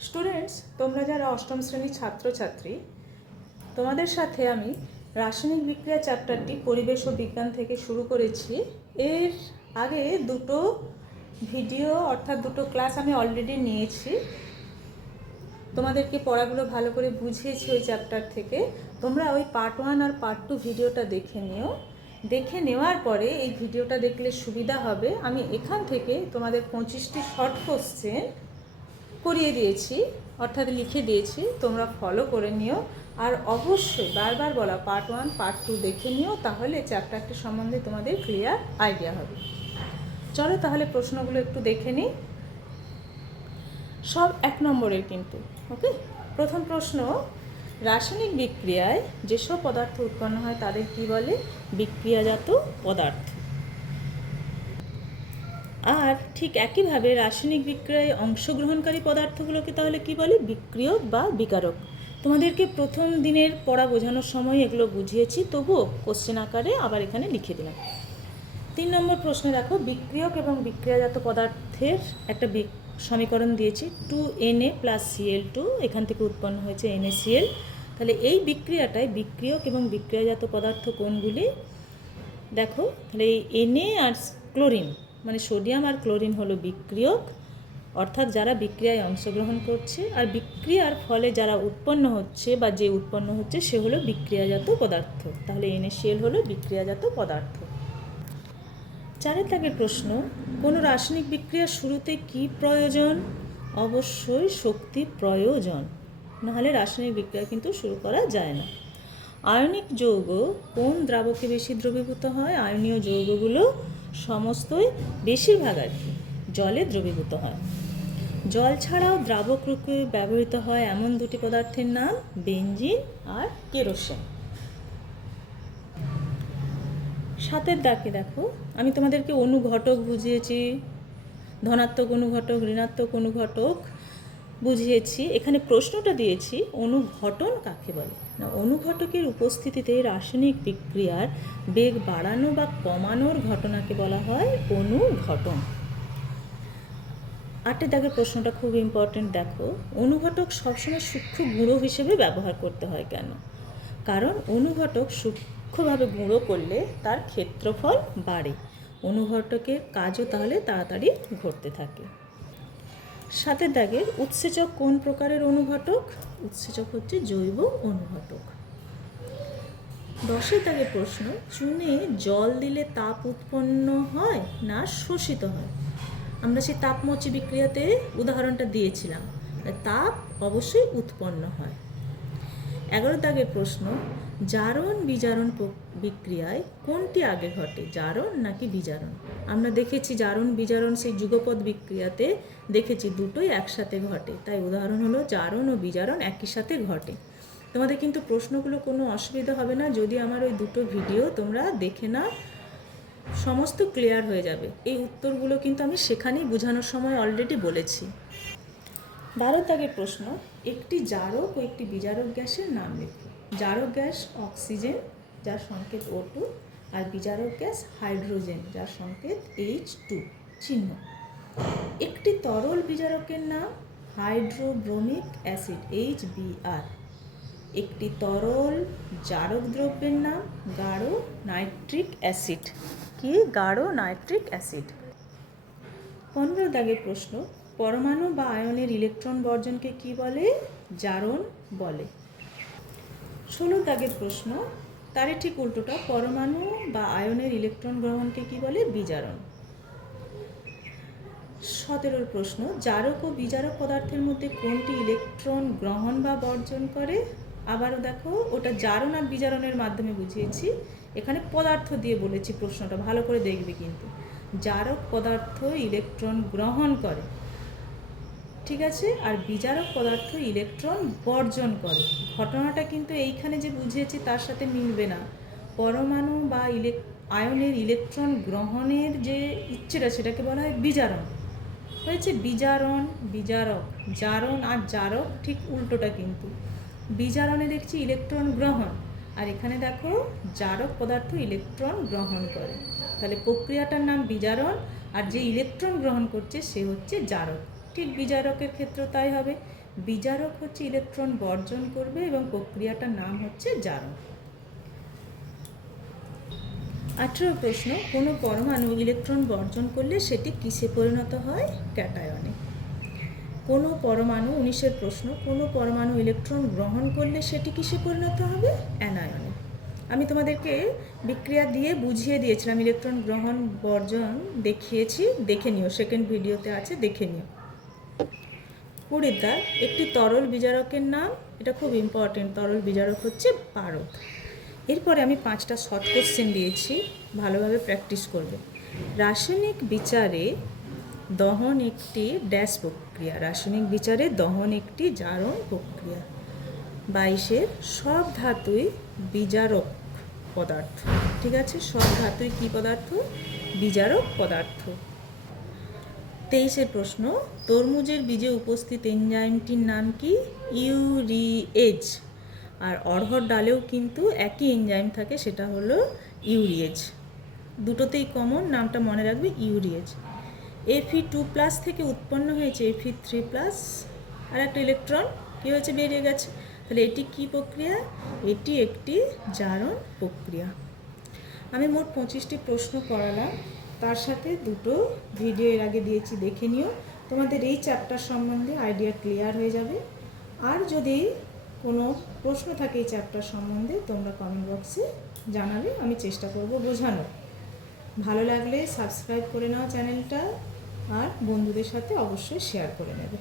Students তোমরা যারা অষ্টম শ্রেণির ছাত্রছাত্রী, তোমাদের সাথে আমি রাসায়নিক বিক্রিয়া চ্যাপ্টারটি পরিবেশ ও বিজ্ঞান থেকে শুরু করেছি। এর আগে দুটো ভিডিও অর্থাৎ দুটো ক্লাস আমি অলরেডি নিয়েছি। তোমাদেরকে পড়াগুলো ভালো করে বুঝিয়েছি ওই চ্যাপ্টার থেকে। তোমরা ওই পার্ট ওয়ান আর পার্ট টু ভিডিওটা দেখে নিও। দেখে নেওয়ার পরে এই ভিডিওটা দেখলে সুবিধা হবে। আমি এখান থেকে তোমাদের পঁচিশটি শর্ট কোশ্চেন করিয়ে দিয়েছি, অর্থাৎ লিখে দিয়েছি, তোমরা ফলো করে নিও। আর অবশ্যই বারবার বলা পার্ট ওয়ান পার্ট টু দেখে নিও, তাহলে চ্যাপ্টারটি সম্বন্ধে তোমাদের ক্লিয়ার আইডিয়া হবে। চলো তাহলে প্রশ্নগুলো একটু দেখে নিই। সব এক নম্বরের কিন্তু ওকে প্রথম প্রশ্ন, রাসায়নিক বিক্রিয়ায় যেসব পদার্থ উৎপন্ন হয় তাদের কি বলে? বিক্রিয়াজাত পদার্থ। আর ঠিক একইভাবে রাসায়নিক বিক্রিয়ায় অংশগ্রহণকারী পদার্থগুলোকে তাহলে কি বলে? বিক্রিয়ক বা বিকারক। তোমাদেরকে প্রথম দিনের পড়া বোঝানোর সময় এগুলো বুঝিয়েছি, তবুও কোশ্চেন আকারে আবার এখানে লিখে দিলাম। তিন নম্বর প্রশ্নে দেখো, বিক্রিয়ক এবং বিক্রিয়াজাত পদার্থের একটা সমীকরণ দিয়েছি two N A plus CL two এখান থেকে উৎপন্ন হয়েছে এনএসিএল তাহলে এই বিক্রিয়াটায় বিক্রিয়ক এবং বিক্রিয়াজাত পদার্থ কোনগুলি? দেখো, তাহলে এই এনএ আর ক্লোরিন মানে সোডিয়াম আর ক্লোরিন হলো বিক্রিয়ক, অর্থাৎ যারা বিক্রিয়ায় অংশগ্রহণ করছে, আর বিক্রিয়ার ফলে যারা উৎপন্ন হচ্ছে বা যে উৎপন্ন হচ্ছে সে হলো বিক্রিয়াজাত পদার্থ। তাহলে এনএসিএল হলো বিক্রিয়াজাত পদার্থ। চারের দাগের প্রশ্ন, কোনো রাসায়নিক বিক্রিয়ার শুরুতে কি প্রয়োজন? অবশ্যই শক্তি প্রয়োজন। নাহলে রাসায়নিক বিক্রিয়া কিন্তু শুরু করা যায় না। আয়নিক যৌগ কোন দ্রাবকে বেশি দ্রবীভূত হয়? আয়নীয় যৌগগুলো সমস্তই বেশিরভাগ আর কি, জলে দ্রবীভূত হয়। জল ছাড়াও দ্রাবক রূপে ব্যবহৃত হয় এমন দুটি পদার্থের নাম বেঞ্জিন আর কেরোসিন। সাতের দাগে দেখো, আমি তোমাদেরকে অনুঘটক বুঝিয়েছি, ধনাত্মক অনুঘটক, ঋণাত্মক অনুঘটক বুঝিয়েছি, এখানে প্রশ্নটা দিয়েছি, অনুঘটন কাকে বলে? না, অনুঘটকের উপস্থিতিতে রাসায়নিক বিক্রিয়ার বেগ বাড়ানো বা কমানোর ঘটনাকে বলা হয় অনুঘটন। আটের দাগের প্রশ্নটা খুব ইম্পর্টেন্ট দেখো। অনুঘটক সবসময় সূক্ষ্ম গুঁড়ো হিসেবে ব্যবহার করতে হয় কেন? কারণ অনুঘটক সূক্ষ্মভাবে গুঁড়ো করলে তার ক্ষেত্রফল বাড়ে। অনুঘটকের কাজও তাহলে তাড়াতাড়ি ঘটতে থাকে। সাতের দাগের উৎসেচক কোন প্রকারের অনুঘটক? উৎসেচক হচ্ছে জৈব অনুঘটক। দশের দাগের প্রশ্ন, চুনে জল দিলে তাপ উৎপন্ন হয় না শোষিত হয়? আমরা সেই তাপমোচী বিক্রিয়াতে উদাহরণটা দিয়েছিলাম তাপ অবশ্যই উৎপন্ন হয়। এগারো দাগের প্রশ্ন জারণ বিজারণ বিক্রিয়ায় কোনটি আগে ঘটে? জারণ নাকি বিজারণ? আমরা দেখেছি জারণ বিজারণ সেই যুগপদ বিক্রিয়াতে দেখেছি দুটোই একসাথে ঘটে। তাই উদাহরণ হলো জারণ ও বিজারণ একই সাথে ঘটে। তোমাদের কিন্তু প্রশ্নগুলো কোনো অসুবিধা হবে না, যদি আমার ওই দুটো ভিডিও তোমরা দেখে না সমস্ত ক্লিয়ার হয়ে যাবে। এই উত্তরগুলো কিন্তু আমি সেখানেই বোঝানোর সময় অলরেডি বলেছি। বারো দাগের প্রশ্ন, একটি জারক ও একটি বিজারক গ্যাসের নাম লিখো। জারক গ্যাস অক্সিজেন, যার সংকেত ও আর বিজারক গ্যাস হাইড্রোজেন, যার সংকেত এইচ টু চিহ্ন। একটি তরল বিজারকের নাম হাইড্রোব্রোমিক অ্যাসিড এইচ বিআর একটি তরল জারক দ্রব্যের নাম গাঢ় নাইট্রিক অ্যাসিড। কি গাঢ় নাইট্রিক অ্যাসিড? পনেরো দাগের প্রশ্ন, পরমাণু বা আয়নের ইলেকট্রন বর্জনকে কি বলে? জারণ বলে। ষোলো দাগের প্রশ্ন তারই ঠিক উল্টোটা, পরমাণু বা আয়নের ইলেকট্রন গ্রহণকে কি বলে? বিজারণ। সতেরোর প্রশ্ন, জারক ও বিজারক পদার্থের মধ্যে কোনটি ইলেকট্রন গ্রহণ বা বর্জন করে? আবারও দেখো, ওটা জারণ আর বিজারণের মাধ্যমে বুঝিয়েছি। এখানে পদার্থ দিয়ে বলেছি প্রশ্নটা, ভালো করে দেখবে কিন্তু। জারক পদার্থ ইলেকট্রন গ্রহণ করে। ঠিক আছে? আর বিজারক পদার্থ ইলেকট্রন বর্জন করে। ঘটনাটা কিন্তু এইখানে যে বুঝিয়েছি তার সাথে মিলবে না। পরমাণু বা ইলেক আয়নের ইলেকট্রন গ্রহণের যে ইচ্ছেটা সেটাকে বলা হয় বিজারণ। হয়েছে বিজারণ, বিজারক, জারণ আর জারক ঠিক উল্টোটা কিন্তু। বিজারণে দেখছি ইলেকট্রন গ্রহণ। আর এখানে দেখো জারক পদার্থ ইলেকট্রন গ্রহণ করে। তাহলে প্রক্রিয়াটার নাম বিজারণ আর যে ইলেকট্রন গ্রহণ করছে সে হচ্ছে জারক। ঠিক বিজারকের ক্ষেত্রেও তাই হবে। বিজারক হচ্ছে ইলেকট্রন বর্জন করবে এবং প্রক্রিয়াটার নাম হচ্ছে জারণ। আঠেরো প্রশ্ন, কোনো পরমাণু ইলেকট্রন বর্জন করলে সেটি কিসে পরিণত হয়? ক্যাটায়নে। কোনো পরমাণু, উনিশের প্রশ্ন, কোনো পরমাণু ইলেকট্রন গ্রহণ করলে সেটি কিসে পরিণত হবে? অ্যানায়নে। আমি তোমাদেরকে বিক্রিয়া দিয়ে বুঝিয়ে দিয়েছিলাম, ইলেকট্রন গ্রহণ, বর্জন দেখিয়েছি, দেখে নিও। সেকেন্ড ভিডিওতে আছে, দেখে নিও। কুড়ির একটি তরল বিজারকের নাম, এটা খুব ইম্পর্টেন্ট তরল বিজারক হচ্ছে পারদ। এরপরে আমি পাঁচটা শর্ট কোশ্চেন দিয়েছি, ভালোভাবে প্র্যাকটিস করবে। রাসায়নিক বিচারে দহন একটি ড্যাশ প্রক্রিয়া, রাসায়নিক বিচারে দহন একটি জারণ প্রক্রিয়া। বাইশের, সব ধাতুই বিজারক পদার্থ। ঠিক আছে? সব ধাতুই কী পদার্থ? বিজারক পদার্থ। তেইশের প্রশ্ন, তরমুজের বীজে উপস্থিত এনজাইমটির নাম কি? ইউরিএজ আর অড়হর ডালেও কিন্তু একই এনজাইম থাকে, সেটা হলো ইউরিয়েজ দুটোতেই কমন নামটা মনে রাখবে ইউরিয়েজ এফি টু প্লাস থেকে উৎপন্ন হয়েছে এফি থ্রি প্লাস আর একটা ইলেকট্রন কী হয়েছে? বেরিয়ে গেছে। তাহলে এটি কী প্রক্রিয়া? এটি একটি জারণ প্রক্রিয়া। আমি মোট পঁচিশটি প্রশ্ন করালাম। তার সাথে দুটো ভিডিও এর আগে দিয়েছি, দেখে নিও। তোমাদের এই চ্যাপ্টার সম্বন্ধে আইডিয়া ক্লিয়ার হয়ে যাবে। আর যদি কোনো প্রশ্ন থাকে এই চ্যাপ্টার সম্বন্ধে, তোমরা কমেন্ট বক্সে জানাবে, আমি চেষ্টা করব বোঝানোর। ভালো লাগলে সাবস্ক্রাইব করে নাও চ্যানেলটা আর বন্ধুদের সাথে অবশ্যই শেয়ার করে নেবে।